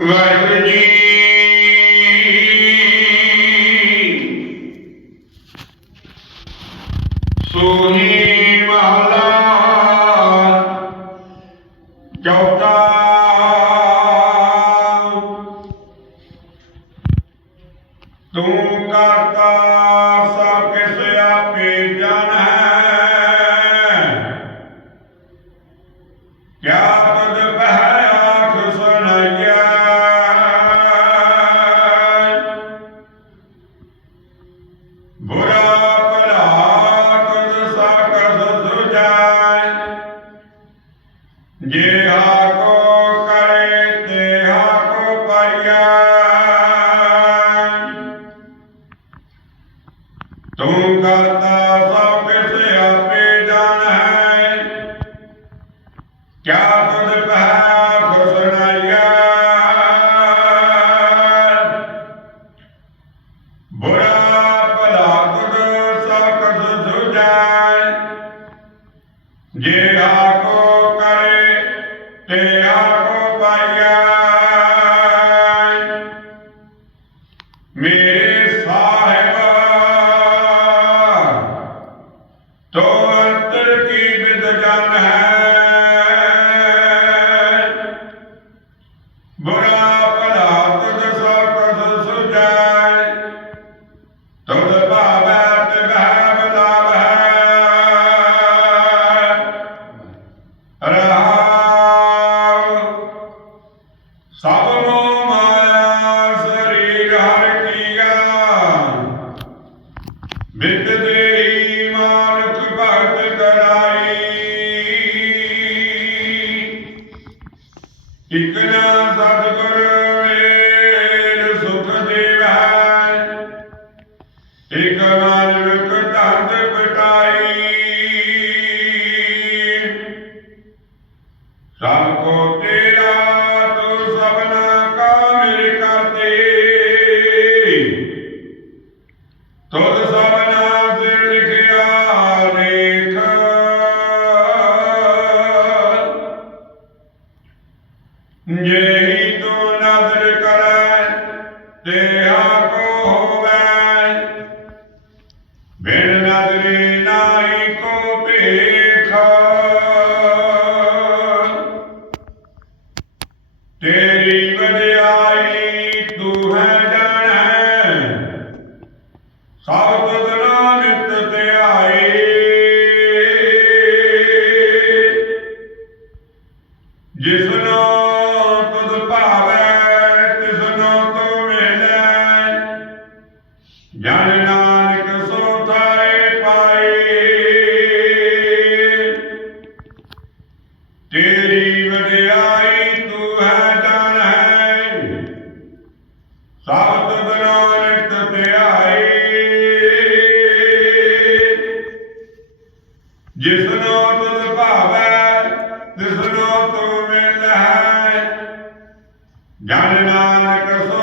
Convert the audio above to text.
ਵਾਹਿਗੁਰੂ ਜੀ ਸੋਹੀ ਮਹਲਾ ਜੇ ਕੋ ਕਰੇ ਤੇ ਕੋ ਪਾਈਐ ਤੂੰ ਕਰਤਾ ਸਭ ਕਿਸ ਆਪੇ ਜਾਣੈ ਕਿਆ ਤੁਧ ਪਹਿ ਖੁਸਨਾਈਆ ਬੁਰਾ ਭਲਾ ਤੁਧ ਸਭ ਸੁਝਾਇ ਜੇ ਆਕੋ ਕਰੇ ਤੇ ਆਕੋ ਪਾਈਆ ਮੇਰੇ ਸਾਹਿਬ ਤੋ ਅੰਤਰ ਕੀ ਵਿਦ ਜਨ ਹੈ Yeah. ਜਿਹੀ ਤੂੰ ਨਦਰ ਕਰੈ ਤੇ ਕੋ ਹੋਵੈ। ਬਿਨ ਨਦਰੀ ਨਾਹੀ ਕੋ ਭੇਖ। ਤੇਰੀ ਵਡਿਆਈ ਤੂੰ ਹੈ ਜਾਣੈ। ਸਭ ਤੁਧਰਾ ਨਿਤ ਧਿਆਏ ਜਿਸ ਤੁਧ ਜਨ ਨਾਨਕ ਸੋ ਤੇਰੀ ਵਡਿਆਈ ਤੂੰ ਹੈ ਜਿਸਨੋ ਤੁਧ ਭਾਵੈ, ਤਿਸਨੋ ਤੂੰ ਮਿਲ। ਹੈ ਜਨ ਨਾਨਕ ਸੋ